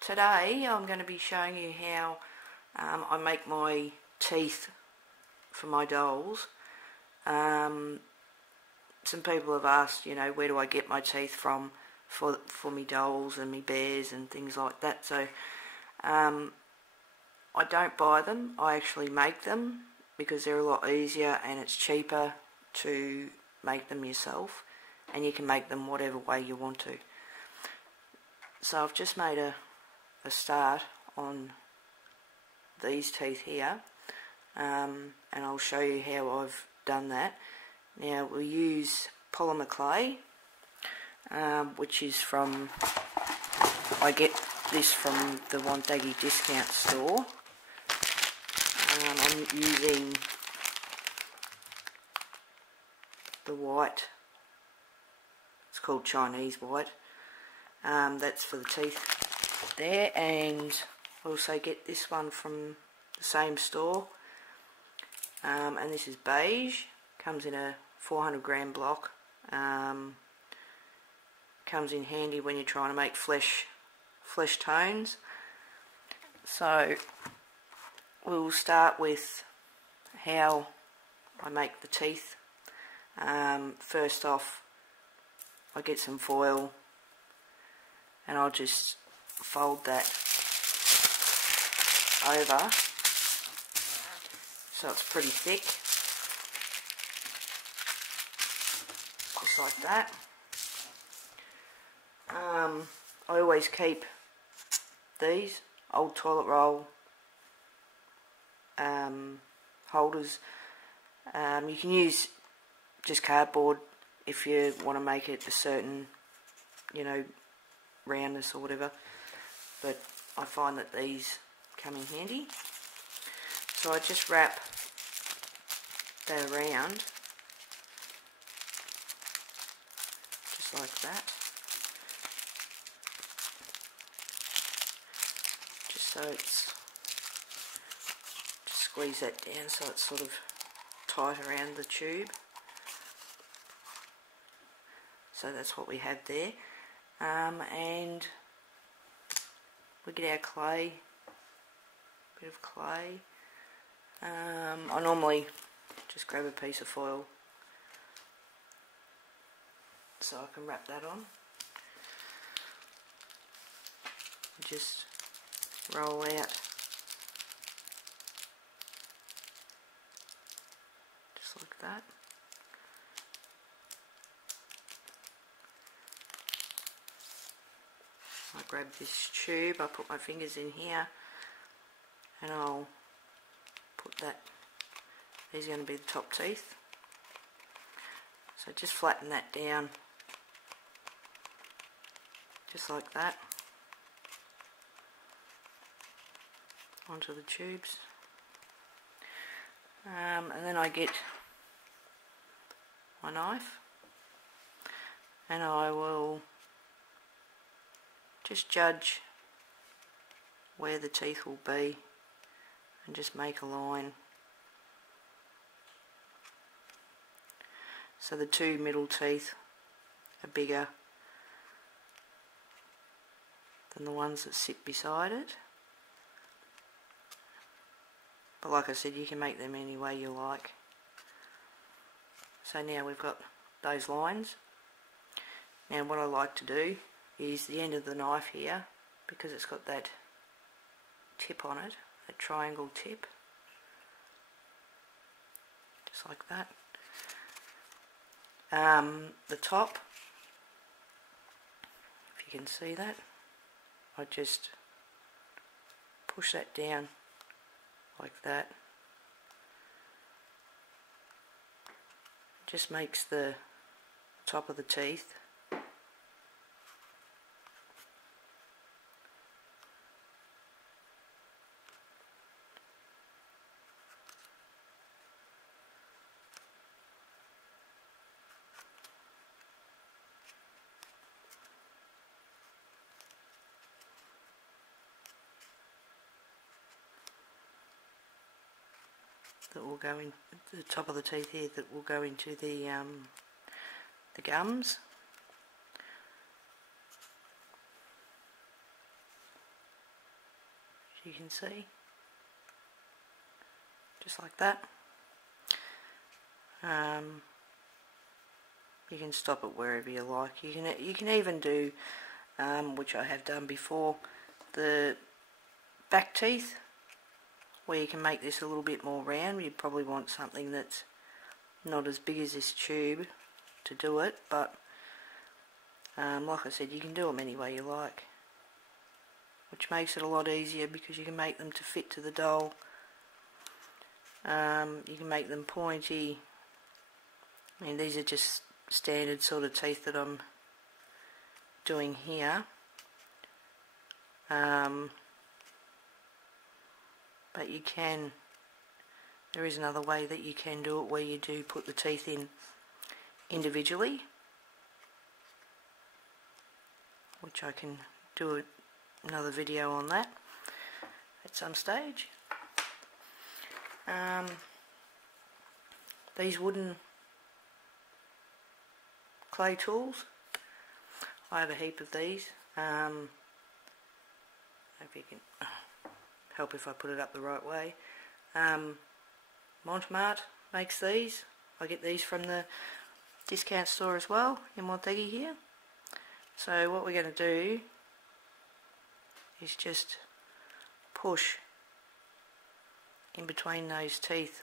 Today I'm going to be showing you how I make my teeth for my dolls. Some people have asked, you know, where do I get my teeth from for me dolls and me bears and things like that. So I don't buy them, I actually make them because they're a lot easier and it's cheaper to make them yourself, and you can make them whatever way you want to. So I've just made a start on these teeth here, and I'll show you how I've done that. Now we'll use polymer clay, which is from, I get this from the Wonthaggi discount store. I'm using the white, it's called Chinese white, that's for the teeth there, and also get this one from the same store, and this is beige, comes in a 400 gram block, comes in handy when you're trying to make flesh tones. So we'll start with how I make the teeth. First off, I get some foil and I'll just fold that over so it's pretty thick, just like that. I always keep these old toilet roll holders. You can use just cardboard if you want to make it a certain, you know, roundness or whatever, but I find that these come in handy. So I just wrap that around just like that, just so it's, just squeeze that down so it's sort of tight around the tube. So that's what we have there, and we get our clay, bit of clay. I normally just grab a piece of foil so I can wrap that on. Just roll out just like that. I grab this tube, I put my fingers in here, and I'll put that, these are going to be the top teeth. So just flatten that down, just like that, onto the tubes. And then I get my knife, and I will just judge where the teeth will be and just make a line. So the two middle teeth are bigger than the ones that sit beside it. But like I said, you can make them any way you like. So now we've got those lines. Now what I like to do is the end of the knife here, because it's got that tip on it, that triangle tip, just like that. The top, if you can see that, I just push that down like that. Just makes the top of the teeth that will go in the top of the teeth here, that will go into the gums. you can see, just like that. You can stop it wherever you like. You can even do, which I have done before, the back teeth, where you can make this a little bit more round. You'd probably want something that's not as big as this tube to do it, but like I said, you can do them any way you like, which makes it a lot easier because you can make them to fit to the doll. You can make them pointy. I mean, these are just standard sort of teeth that I'm doing here. But you can, there is another way that you can do it where you do put the teeth in individually, which I can do another video on that at some stage. These wooden clay tools, I have a heap of these. Hope you can help if I put it up the right way. Montemart makes these. I get these from the discount store as well in Montegi here. So what we're going to do is just push in between those teeth.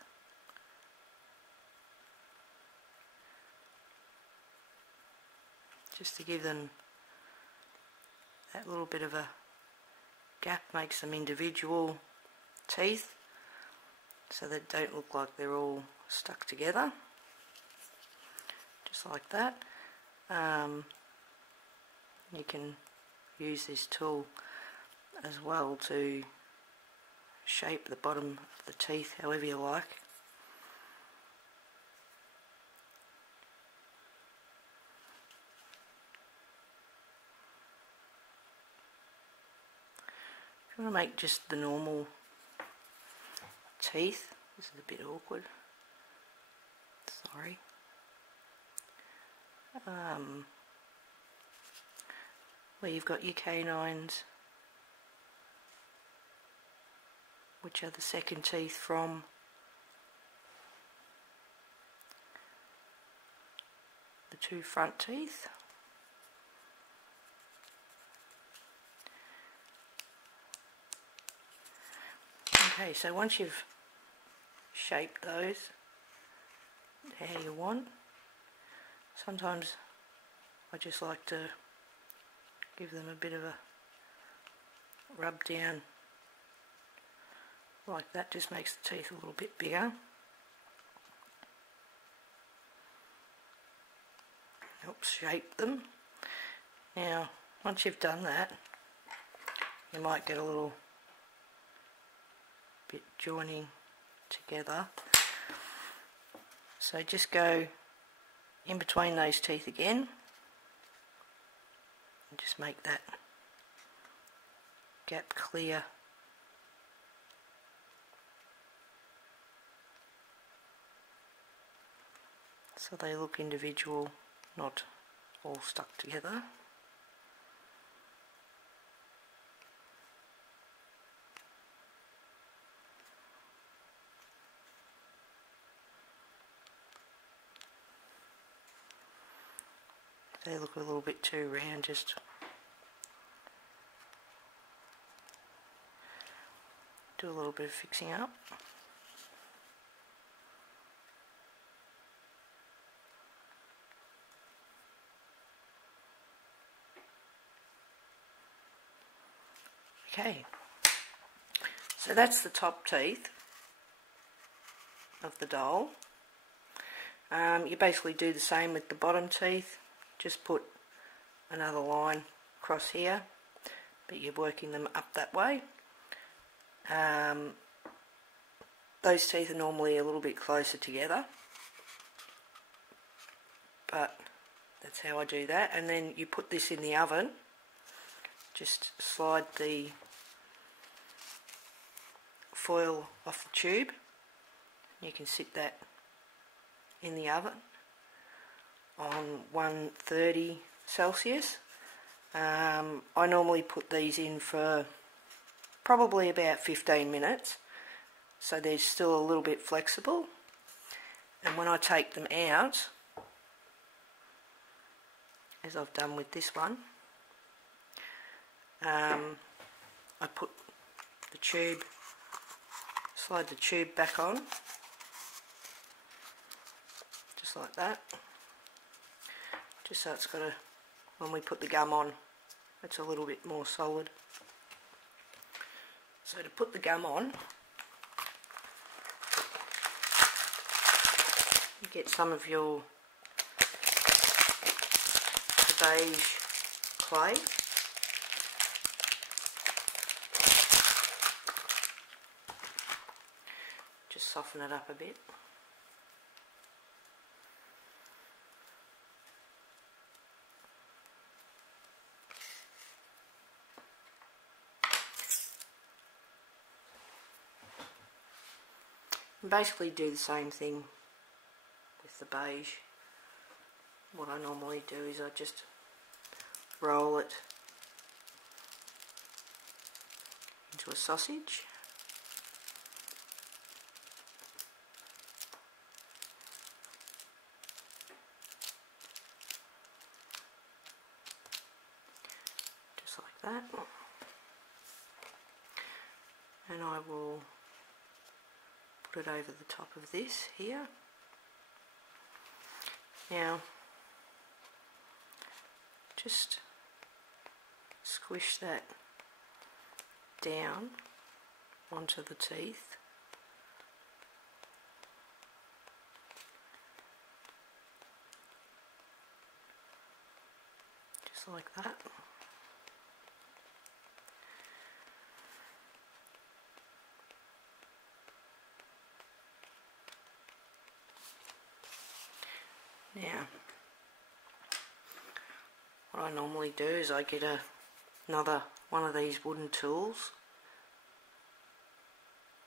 Just to give them that little bit of a gap, makes them individual teeth so they don't look like they're all stuck together, just like that. You can use this tool as well to shape the bottom of the teeth however you like. I'm going to make just the normal teeth. This is a bit awkward. Sorry. Where you've got your canines, which are the second teeth from the two front teeth. Okay, so once you've shaped those how you want, sometimes I just like to give them a bit of a rub down like that, just makes the teeth a little bit bigger. Helps shape them. Now, once you've done that, you might get a little bit joining together. So just go in between those teeth again and just make that gap clear. So they look individual, not all stuck together. They look a little bit too round, just do a little bit of fixing up. Okay, so that's the top teeth of the doll. You basically do the same with the bottom teeth. Just put another line across here, but you're working them up that way. Those teeth are normally a little bit closer together, but that's how I do that. And then you put this in the oven. Just slide the foil off the tube. You can sit that in the oven on 130 Celsius. I normally put these in for probably about 15 minutes, so they're still a little bit flexible. And when I take them out, as I've done with this one, I put the tube, slide the tube back on, just like that, just so it's got a, when we put the gum on, it's a little bit more solid. So to put the gum on, you get some of your beige clay, just soften it up a bit. And basically do the same thing with the beige. What I normally do is I just roll it into a sausage. Just like that. And I will put it over the top of this here. Now, just squish that down onto the teeth. Just like that. Now, what I normally do is I get another one of these wooden tools,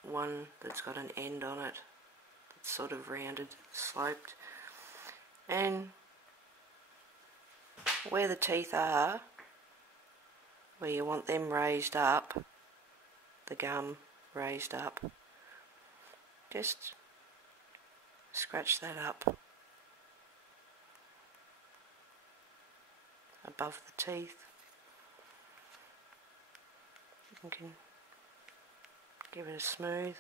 one that's got an end on it that's sort of rounded, sloped, and where the teeth are, where you want them raised up, the gum raised up, just scratch that up above the teeth. You can give it a smooth.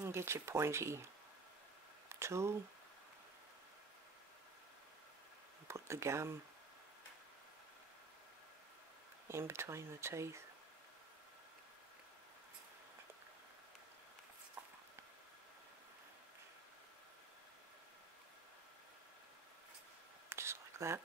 And get your pointy tool and put the gum in between the teeth. Just like that.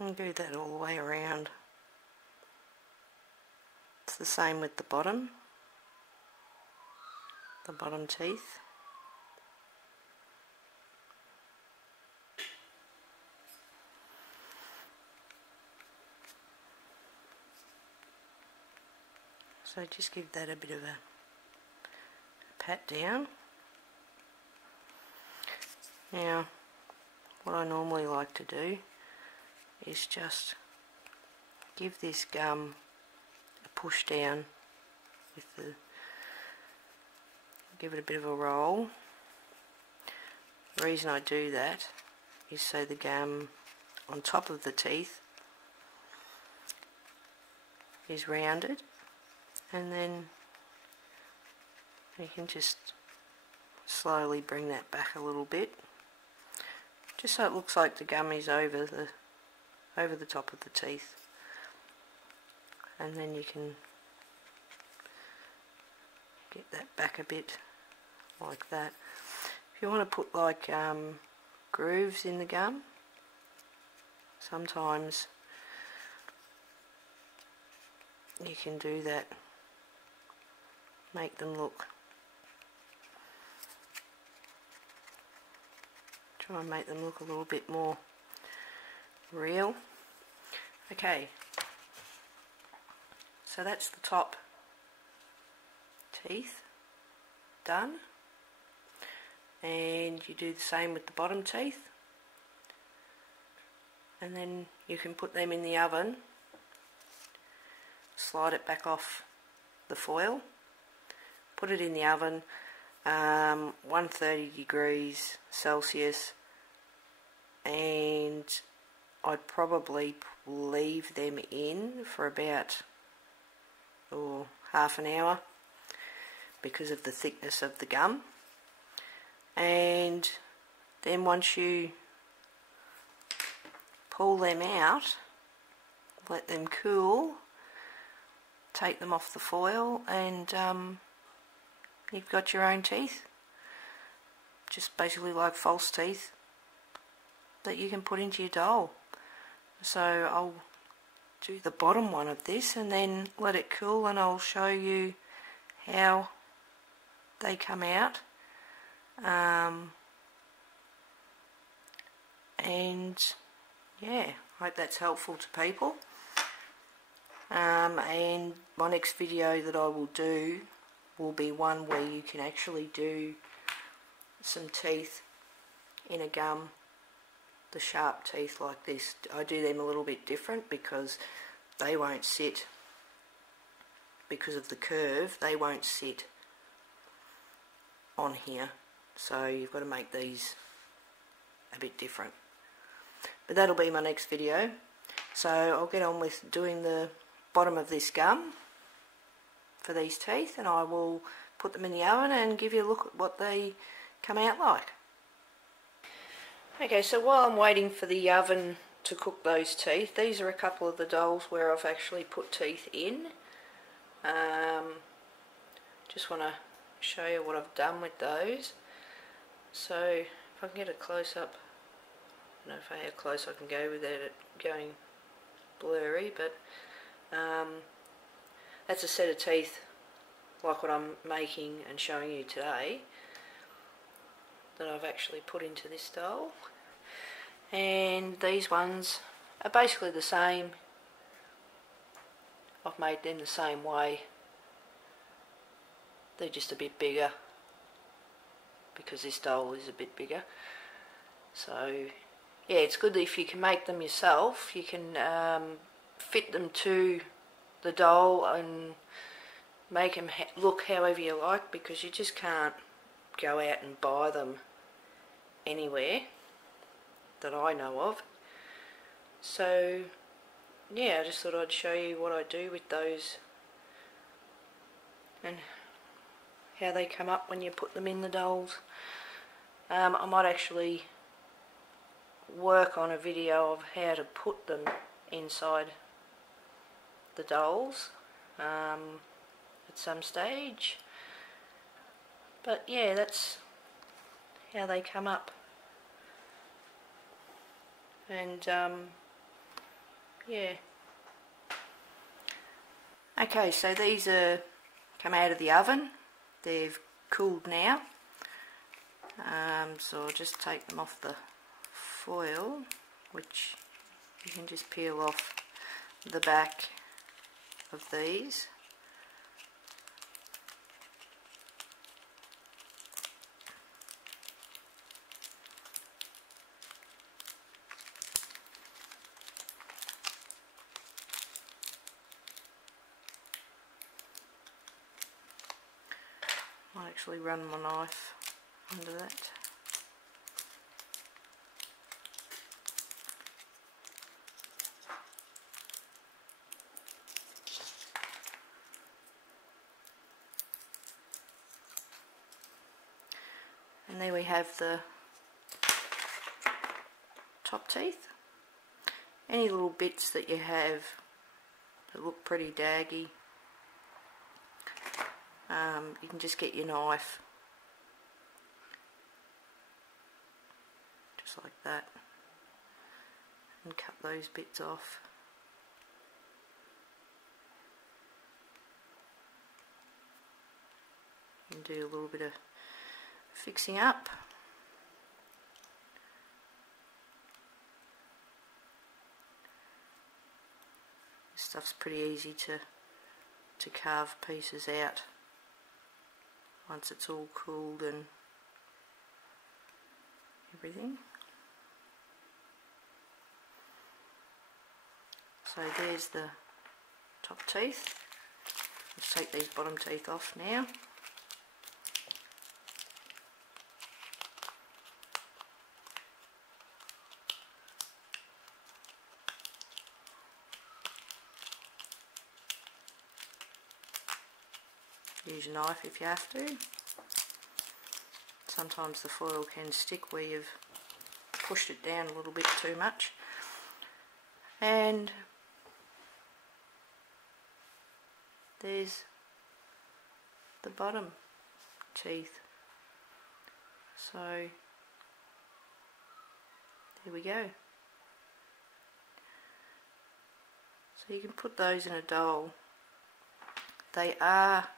And do that all the way around. It's the same with the bottom teeth. So just give that a bit of a pat down. Now, what I normally like to do is just give this gum a push down with the, give it a bit of a roll. The reason I do that is so the gum on top of the teeth is rounded, and then you can just slowly bring that back a little bit, just so it looks like the gum is over the top of the teeth, and then you can get that back a bit like that. If you want to put like grooves in the gum, sometimes you can do that, make them look, try and make them look a little bit more real. Okay, so that's the top teeth done, and you do the same with the bottom teeth, and then you can put them in the oven, slide it back off the foil, put it in the oven, 130 degrees Celsius, and I'd probably leave them in for about half an hour because of the thickness of the gum. And then once you pull them out, let them cool, take them off the foil, and you've got your own teeth, just basically like false teeth that you can put into your doll. So I'll do the bottom one of this and then let it cool, and I'll show you how they come out. And yeah, I hope that's helpful to people. And my next video that I will do will be one where you can actually do some teeth in a gum, the sharp teeth like this. I do them a little bit different because they won't sit, because of the curve, they won't sit on here, so you've got to make these a bit different. But that'll be my next video, so I'll get on with doing the bottom of this gum for these teeth, and I will put them in the oven and give you a look at what they come out like. Okay, so while I'm waiting for the oven to cook those teeth, these are a couple of the dolls where I've actually put teeth in. Just want to show you what I've done with those. So if I can get a close up, I don't know how close I can go without it going blurry, but that's a set of teeth like what I'm making and showing you today that I've actually put into this doll. And these ones are basically the same. I've made them the same way. They're just a bit bigger because this doll is a bit bigger. So yeah, it's good that if you can make them yourself, you can fit them to the doll and make them look however you like, because you just can't go out and buy them anywhere that I know of. So yeah, I just thought I'd show you what I do with those and how they come up when you put them in the dolls. I might actually work on a video of how to put them inside the dolls at some stage. But yeah, that's how they come up. And yeah. Okay, so these are come out of the oven. They've cooled now. So I'll just take them off the foil, which you can just peel off the back of these. I'll actually run my knife under that. And there we have the top teeth. Any little bits that you have that look pretty daggy, you can just get your knife, just like that, and cut those bits off. And do a little bit of fixing up. This stuff's pretty easy to carve pieces out once it's all cooled and everything. So there's the top teeth. Let's take these bottom teeth off now. Use a knife if you have to. Sometimes the foil can stick where you've pushed it down a little bit too much. And there's the bottom teeth. So there we go. So you can put those in a dole. They are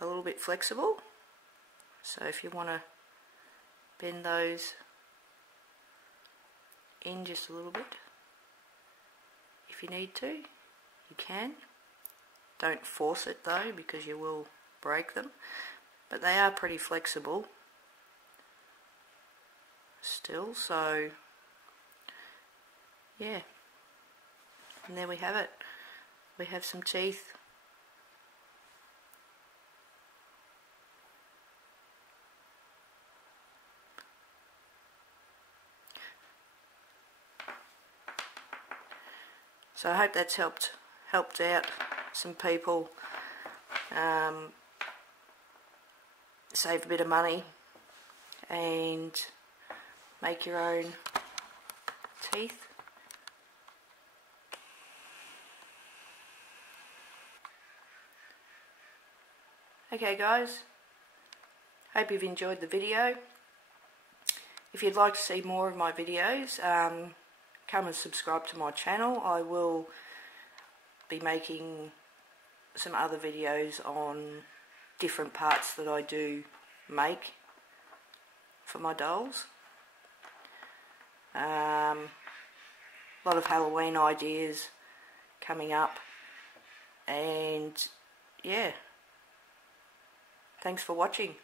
a little bit flexible, so if you want to bend those in just a little bit, if you need to, you can. Don't force it though, because you will break them, but they are pretty flexible still. So yeah, and there we have it. We have some teeth. So I hope that's helped out some people, save a bit of money and make your own teeth. Okay guys, hope you've enjoyed the video. If you'd like to see more of my videos, come and subscribe to my channel. I will be making some other videos on different parts that I do make for my dolls. A lot of Halloween ideas coming up, and yeah, thanks for watching.